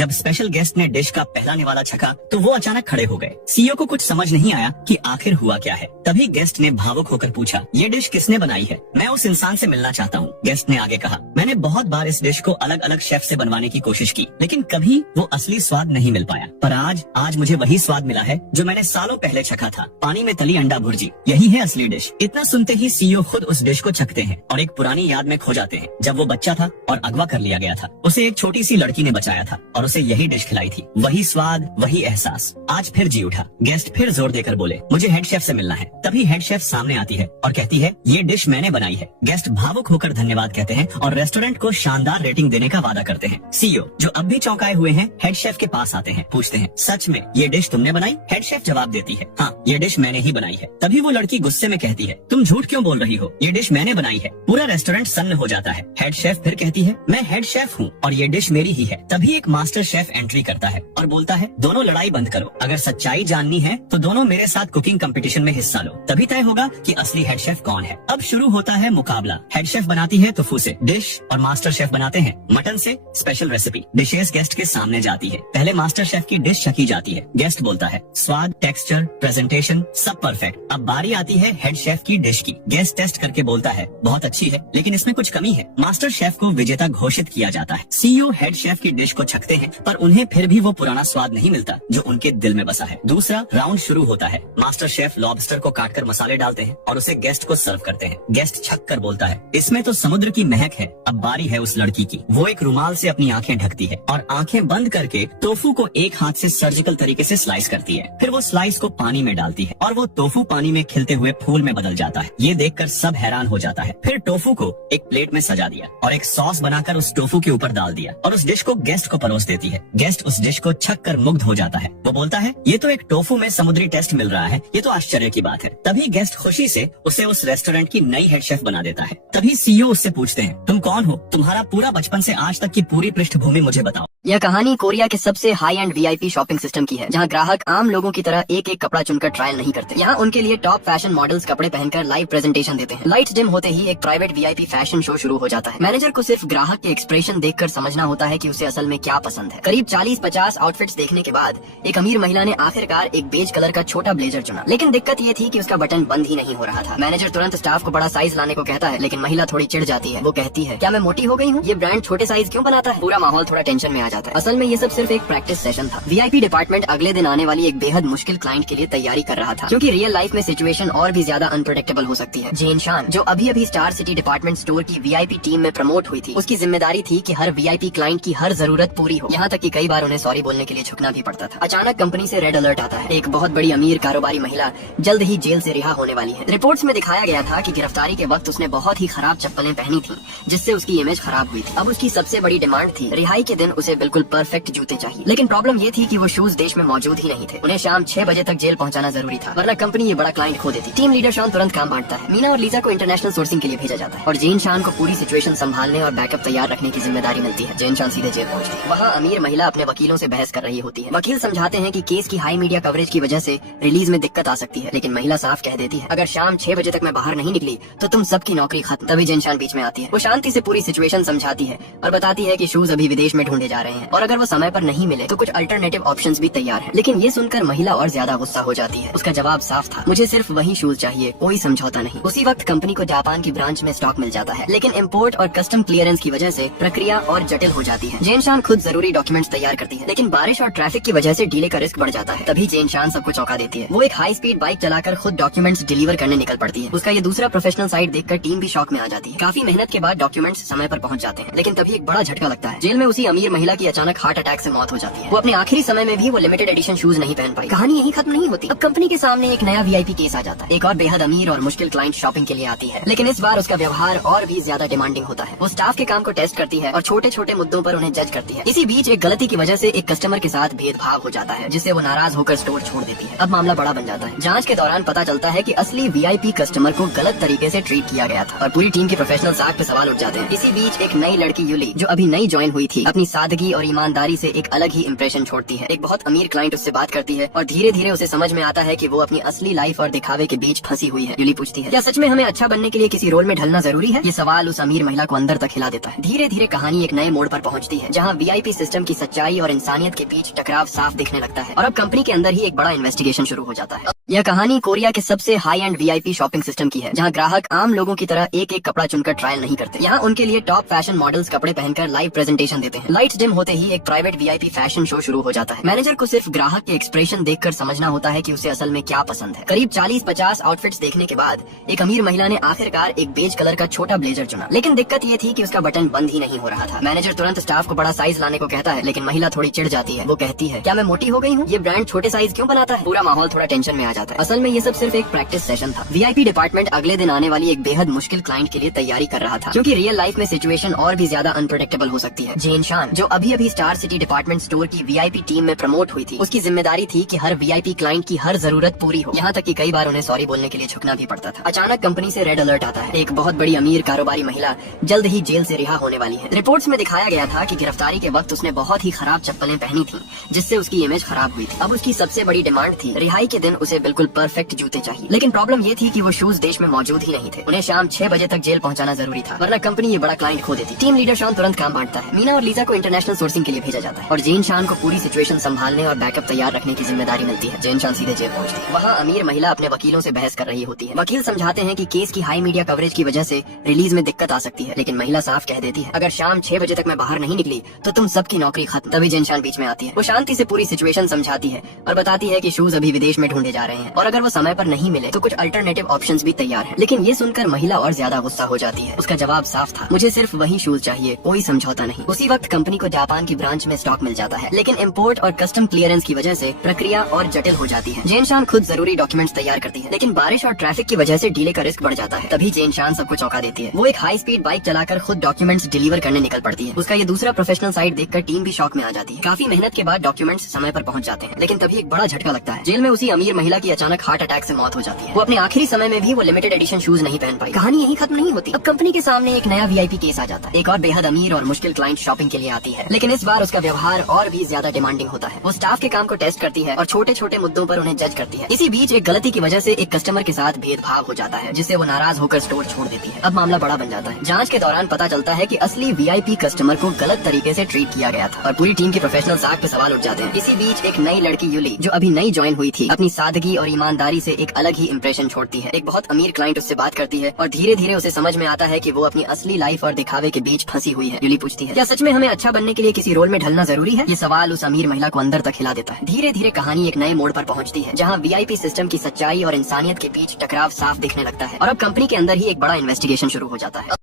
जब special guest ने dish का पहला निवाला छका तो वो अचानक खड़े हो गए। सीईओ को कुछ समझ नहीं आया कि आखिर हुआ क्या है। तभी गेस्ट ने भावुक होकर पूछा, ये डिश किसने बनाई है? मैं उस इंसान से मिलना चाहता हूँ। गेस्ट ने आगे कहा, मैंने बहुत बार इस डिश को अलग अलग शेफ से बनवाने की कोशिश की, लेकिन कभी वो असली स्वाद नहीं मिल पाया। पर आज मुझे वही स्वाद मिला है जो मैंने सालों पहले चखा था, पानी में तली अंडा भुर्जी। यही है असली डिश। इतना सुनते ही सीईओ खुद उस डिश को चखते हैं और एक पुरानी याद में खो जाते हैं। जब वो बच्चा था और अगवा कर लिया गया था, उसे एक छोटी सी लड़की ने बचाया था और उसे यही डिश खिलाई थी। वही स्वाद, वही एहसास आज फिर जी उठा। गेस्ट फिर जोर देकर बोले, मुझे हेड शेफ से मिलना है। तभी हेड शेफ सामने आती है और कहती है, ये डिश मैंने बनाई है। गेस्ट भावुक होकर धन्यवाद कहते हैं और रेस्टोरेंट को शानदार रेटिंग देने का वादा करते हैं। सीईओ जो अब भी चौंकाए हुए हैं, हेड शेफ के पास आते हैं, पूछते हैं, सच में ये डिश तुमने बनाई? हेड शेफ जवाब देती है, हाँ ये डिश मैंने ही बनाई है। तभी वो लड़की गुस्से में कहती है, तुम झूठ क्यों बोल रही हो? ये डिश मैंने बनाई है। पूरा रेस्टोरेंट सन्न हो जाता है। हेड शेफ फिर कहती है, मैं हेड शेफ हूँ और ये डिश मेरी ही है। तभी एक मास्टर शेफ एंट्री करता है और बोलता है, दोनों लड़ाई बंद करो। अगर सच्चाई जाननी है तो दोनों मेरे साथ कुकिंग कंपटीशन में हिस्सा लो, तभी तय होगा कि असली हेड शेफ कौन है। अब शुरू होता है मुकाबला। हेड शेफ बनाती है टोफू से डिश और मास्टर शेफ बनाते हैं मटन से स्पेशल रेसिपी। डिशेस गेस्ट के सामने जाती है। पहले मास्टर शेफ की डिश छकी जाती है। गेस्ट बोलता है, स्वाद, टेक्सचर, प्रेजेंटेशन सब परफेक्ट। अब बारी आती है हेड शेफ की डिश की। गेस्ट टेस्ट करके बोलता है, बहुत अच्छी है, लेकिन इसमें कुछ कमी है। मास्टर शेफ को विजेता घोषित किया जाता है। सीईओ हेड शेफ की डिश को छकते हैं, पर उन्हें फिर भी वो पुराना स्वाद नहीं मिलता जो उनके दिल में बसा है। दूसरा राउंड शुरू होता है। मास्टर शेफ लॉबस्टर को काटकर मसाले डालते हैं और उसे गेस्ट को सर्व करते हैं। गेस्ट छक कर बोलता है, इसमें तो समुद्र की महक है। अब बारी है उस लड़की की। वो एक रुमाल से अपनी आंखें ढकती है और आंखें बंद करके टोफू को एक हाथ से सर्जिकल तरीके से स्लाइस करती है। फिर वो स्लाइस को पानी में डालती है और वो टोफू पानी में खिलते हुए फूल में बदल जाता है। ये देखकर सब हैरान हो जाता है। फिर टोफू को एक प्लेट में सजा दिया और एक सॉस बनाकर उस टोफू के ऊपर डाल दिया और उस डिश को गेस्ट को परोस देती है। गेस्ट उस डिश को छक कर मुग्ध हो जाता है। वो बोलता है, ये तो एक टोफू में समुद्री टेस्ट मिल रहा है, ये तो आश्चर्य की बात है। तभी गेस्ट खुशी से उसे उस रेस्टोरेंट की नई हेड शेफ बना देता है। तभी सीईओ उससे पूछते हैं, तुम कौन हो? तुम्हारा पूरा बचपन से आज तक की पूरी पृष्ठभूमि मुझे बताओ। यह कहानी कोरिया के सबसे high and VIP shopping system की है, जहां ग्राहक आम लोगों की तरह एक एक कपड़ा चुनकर ट्रायल नहीं करते। यहाँ उनके लिए टॉप फैशन मॉडल्स कपड़े पहनकर लाइव प्रेजेंटेशन देते हैं। लाइट डिम होते ही एक प्राइवेट वीआईपी फैशन शो शुरू हो जाता है। मैनेजर को सिर्फ ग्राहक के एक्सप्रेशन देखकर समझना होता है कि उसे असल में क्या पसंद है। करीब 40-50 आउटफिट्स देखने के बाद एक अमीर महिला ने आखिरकार एक बेज कलर का छोटा ब्लेजर चुना, लेकिन दिक्कत ये थी कि उसका बटन बंद ही नहीं हो रहा था। मैनेजर तुरंत स्टाफ को बड़ा साइज लाने को कहता है, लेकिन महिला थोड़ी चिढ़ जाती है। वो कहती है, क्या मैं मोटी हो गई हूँ? ये ब्रांड छोटे साइज क्यों बनाता है? पूरा माहौल थोड़ा टेंशन में आ जाता है। असल में ये सब सिर्फ एक प्रैक्टिस सेशन था। वीआईपी डिपार्टमेंट अगले दिन आने वाली एक बेहद मुश्किल क्लाइंट के लिए तैयारी कर रहा था, क्योंकि रियल लाइफ में सिचुएशन और भी ज्यादा अनप्रेडिक्टेबल हो सकती है। जेन शान, जो अभी स्टार सिटी डिपार्टमेंट स्टोर की वीआईपी टीम में प्रमोट हुई थी, उसकी जिम्मेदारी थी कि हर वीआईपी क्लाइंट की हर जरूरत पूरी हो। यहाँ तक कि कई बार उन्हें सॉरी बोलने के लिए झुकना भी पड़ता था। अचानक कंपनी से रेड अलर्ट आता है। एक बहुत बड़ी अमीर कारोबारी महिला जल्द ही जेल से रिहा होने वाली है। रिपोर्ट्स में दिखाया गया था कि गिरफ्तारी के वक्त उसने बहुत ही खराब चप्पलें पहनी थी, जिससे उसकी इमेज खराब हुई थी। अब उसकी सबसे बड़ी डिमांड थी, रिहाई के दिन उसे बिल्कुल परफेक्ट जूते चाहिए। लेकिन प्रॉब्लम ये थी कि वो शूज देश में मौजूद ही नहीं थे। उन्हें शाम 6 बजे तक जेल पहुंचाना जरूरी था, वरना कंपनी ये बड़ा क्लाइंट खो देती। टीम लीडर शॉन तुरंत काम बांटता है। मीना और लीजा को इंटरनेशनल सोर्सिंग के लिए भेजा जाता है और जेन शान को पूरी सिचुएशन संभालने और बैकअप तैयार रखने की जिम्मेदारी मिलती है। जेन शान सीधे जेल पहुंचती है। वहाँ अमीर महिला अपने वकीलों से बहस कर रही होती है। वकील समझाते हैं कि केस की हाई मीडिया कवरेज की वजह से रिलीज में दिक्कत आ सकती है, लेकिन महिला साफ कह देती है, अगर शाम 6 बजे तक मैं बाहर नहीं निकली तो तुम सबकी नौकरी खत्म। तभी जेन शान बीच में आती है। वो शांति से पूरी सिचुएशन समझाती है और बताती है कि शूज अभी विदेश में ढूंढे जा रहे हैं और अगर वो समय पर नहीं मिले तो कुछ अल्टरनेटिव ऑप्शंस भी तैयार हैं। लेकिन ये सुनकर महिला और ज्यादा गुस्सा हो जाती है। उसका जवाब साफ था, मुझे सिर्फ वही शूज चाहिए, कोई समझौता नहीं। उसी वक्त कंपनी को जापान की ब्रांच में स्टॉक मिल जाता है, लेकिन इम्पोर्ट और कस्टम क्लियरेंस की वजह से प्रक्रिया और जटिल हो जाती है। जेन शान खुद जरूरी डॉक्यूमेंट्स तैयार करती है, लेकिन बारिश और ट्रैफिक की वजह से डीले का रिस्क बढ़ जाता है। तभी जेन शान सबको चौंका देती है। वो एक हाई स्पीड बाइक चलाकर खुद डॉक्यूमेंट्स डिलीवर करने निकल पड़ती है। उसका ये दूसरा प्रोफेशनल साइड देखकर टीम भी शॉक में आ जाती है। काफी मेहनत के बाद डॉक्यूमेंट्स समय पर पहुंच जाते हैं, लेकिन तभी एक बड़ा झटका लगता है। जेल में उसी अमीर महिला की अचानक हार्ट अटैक से मौत हो जाती है। वो अपने आखिरी समय में भी वो लिमिटेड एडिशन शूज नहीं पहन पाई। कहानी यही खत्म नहीं होती। अब कंपनी के सामने एक नया वीआईपी केस आ जाता है। एक और बेहद अमीर और मुश्किल क्लाइंट शॉपिंग के लिए आती है, लेकिन इस बार उसका व्यवहार और भी ज्यादा डिमांडिंग होता है। वो स्टाफ के काम को टेस्ट करती है और छोटे छोटे मुद्दों पर उन्हें जज करती है। इसी बीच एक गलती की वजह से एक कस्टमर के साथ भेदभाव हो जाता है, जिससे वो नाराज होकर स्टोर छोड़ देती है। अब मामला बड़ा बन जाता है। जांच के दौरान पता चलता है कि असली वीआईपी कस्टमर को गलत तरीके से ट्रीट किया गया था और पूरी टीम की प्रोफेशनल साख पे सवाल उठ जाते हैं। इसी बीच एक नई लड़की यूली, जो अभी नई ज्वाइन हुई थी, अपनी सादगी सादगी और ईमानदारी से एक अलग ही इंप्रेशन छोड़ती है। एक बहुत अमीर क्लाइंट उससे बात करती है और धीरे धीरे उसे समझ में आता है कि वो अपनी असली लाइफ और दिखावे के बीच फंसी हुई है। यूली पूछती है, क्या सच में हमें अच्छा बनने के लिए किसी रोल में ढलना जरूरी है? ये सवाल उस अमीर महिला को अंदर तक हिला देता है। धीरे धीरे कहानी एक नए मोड़ पर पहुंचती है, जहां वीआईपी सिस्टम की सच्चाई और इंसानियत के बीच टकराव साफ दिखने लगता है और अब कंपनी के अंदर ही एक बड़ा इन्वेस्टिगेशन शुरू हो जाता है। यह कहानी कोरिया के सबसे high and VIP shopping system की है, जहां ग्राहक आम लोगों की तरह एक एक कपड़ा चुनकर ट्रायल नहीं करते। यहाँ उनके लिए टॉप फैशन मॉडल्स कपड़े पहनकर लाइव प्रेजेंटेशन देते हैं। लाइट्स डिम होते ही एक प्राइवेट वीआईपी फैशन शो शुरू हो जाता है। मैनेजर को सिर्फ ग्राहक के एक्सप्रेशन देखकर समझना होता है कि उसे असल में क्या पसंद है। करीब 40-50 आउटफिट्स देखने के बाद एक अमीर महिला ने आखिरकार एक बेज कलर का छोटा ब्लेजर चुना, लेकिन दिक्कत ये थी कि उसका बटन बंद ही नहीं हो रहा था। मैनेजर तुरंत स्टाफ को बड़ा साइज लाने को कहता है, लेकिन महिला थोड़ी चिढ़ जाती है। वो कहती है, क्या मैं मोटी हो गई हूँ? ये ब्रांड छोटे साइज क्यों बनाता है? पूरा माहौल थोड़ा टेंशन में आ जाता है। असल में ये सब सिर्फ एक प्रैक्टिस सेशन था। वीआईपी डिपार्टमेंट अगले दिन आने वाली एक बेहद मुश्किल क्लाइंट के लिए तैयारी कर रहा था, क्योंकि रियल लाइफ में सिचुएशन और भी ज्यादा अनप्रेडिक्टेबल हो सकती है। जेन शान, जो अभी अभी स्टार सिटी डिपार्टमेंट स्टोर की वीआईपी टीम में प्रमोट हुई थी, उसकी जिम्मेदारी थी कि हर वीआईपी क्लाइंट की हर जरूरत पूरी हो। यहाँ तक कि कई बार उन्हें सॉरी बोलने के लिए झुकना भी पड़ता था। अचानक कंपनी से रेड अलर्ट आता है। एक बहुत बड़ी अमीर कारोबारी महिला जल्द ही जेल से रिहा होने वाली है। रिपोर्ट्स में दिखाया गया था कि गिरफ्तारी के वक्त उसने बहुत ही खराब चप्पलें पहनी थी, जिससे उसकी इमेज खराब हुई थी। अब उसकी सबसे बड़ी डिमांड थी, रिहाई के दिन उसे बिल्कुल परफेक्ट जूते चाहिए। लेकिन प्रॉब्लम ये थी कि वो शूज देश में मौजूद ही नहीं थे। उन्हें शाम 6 बजे तक जेल पहुंचाना जरूरी था, वरना कंपनी ये बड़ा क्लाइंट खो देती। टीम लीडर शान तुरंत काम बांटता है। मीना और लीजा को इंटरनेशनल सोर्सिंग के लिए भेजा जाता है और जेन शान को पूरी सिचुएशन संभालने और बैकअप तैयार रखने की जिम्मेदारी मिलती है। जेन शान सीधे जेल पहुंचती है। वहाँ अमीर महिला अपने वकीलों से बहस कर रही होती है। वकील समझाते हैं कि केस की हाई मीडिया कवरेज की वजह से रिलीज में दिक्कत आ सकती है, लेकिन महिला साफ कह देती है, अगर शाम 6 बजे तक मैं बाहर नहीं निकली तो तुम सबकी नौकरी खत्म। तभी जेन शान बीच में आती है। वो शांति से पूरी सिचुएशन समझाती है और बताती है कि शूज अभी विदेश में ढूंढे जा रहे हैं और अगर वो समय पर नहीं मिले तो कुछ अल्टरनेटिव ऑप्शंस भी तैयार हैं। लेकिन ये सुनकर महिला और ज्यादा गुस्सा हो जाती है। उसका जवाब साफ था, मुझे सिर्फ वही शूज चाहिए, कोई समझौता नहीं। उसी वक्त कंपनी को जापान की ब्रांच में स्टॉक मिल जाता है, लेकिन इम्पोर्ट और कस्टम क्लियरेंस की वजह से प्रक्रिया और जटिल हो जाती है। जेन शान खुद जरूरी डॉक्यूमेंट्स तैयार करती है, लेकिन बारिश और ट्रैफिक की वजह से डीले का रिस्क बढ़ जाता है। तभी जेन शान सबको चौंका देती है। वो एक हाई स्पीड बाइक चलाकर खुद डॉक्यूमेंट्स डिलीवर करने निकल पड़ती है। उसका ये दूसरा प्रोफेशनल साइड देखकर टीम भी शॉक में आ जाती है। काफी मेहनत के बाद डॉक्यूमेंट्स समय पर पहुंच जाते हैं, लेकिन तभी एक बड़ा झटका लगता है। जेल में उसी अमीर महिला की अचानक हार्ट अटैक से मौत हो जाती है। वो अपने आखिरी समय में भी वो लिमिटेड एडिशन शूज नहीं पहन पाई। कहानी यही खत्म नहीं होती। अब कंपनी के सामने एक नया वीआईपी केस आ जाता है। एक और बेहद अमीर और मुश्किल क्लाइंट शॉपिंग के लिए आती है, लेकिन इस बार उसका व्यवहार और भी ज्यादा डिमांडिंग होता है। वो स्टाफ के काम को टेस्ट करती है और छोटे छोटे मुद्दों पर उन्हें जज करती है। इसी बीच एक गलती की वजह से एक कस्टमर के साथ भेदभाव हो जाता है, जिससे वो नाराज होकर स्टोर छोड़ देती है। अब मामला बड़ा बन जाता है। जांच के दौरान पता चलता है कि असली वीआईपी कस्टमर को गलत तरीके से ट्रीट किया गया था और पूरी टीम के प्रोफेशनल साख पे सवाल उठ जाते हैं। इसी बीच एक नई लड़की यूली, जो अभी नई ज्वाइन हुई थी, अपनी सादगी और ईमानदारी से एक अलग ही इंप्रेशन छोड़ती है। एक बहुत अमीर क्लाइंट उससे बात करती है और धीरे धीरे उसे समझ में आता है कि वो अपनी असली लाइफ और दिखावे के बीच फंसी हुई है। यूली पूछती है, क्या सच में हमें अच्छा बनने के लिए किसी रोल में ढलना जरूरी है? ये सवाल उस अमीर महिला को अंदर तक हिला देता है। धीरे धीरे कहानी एक नए मोड़ पर पहुंचती है, जहां वीआईपी सिस्टम की सच्चाई और इंसानियत के बीच टकराव साफ दिखने लगता है और अब कंपनी के अंदर ही एक बड़ा इन्वेस्टिगेशन शुरू हो जाता है।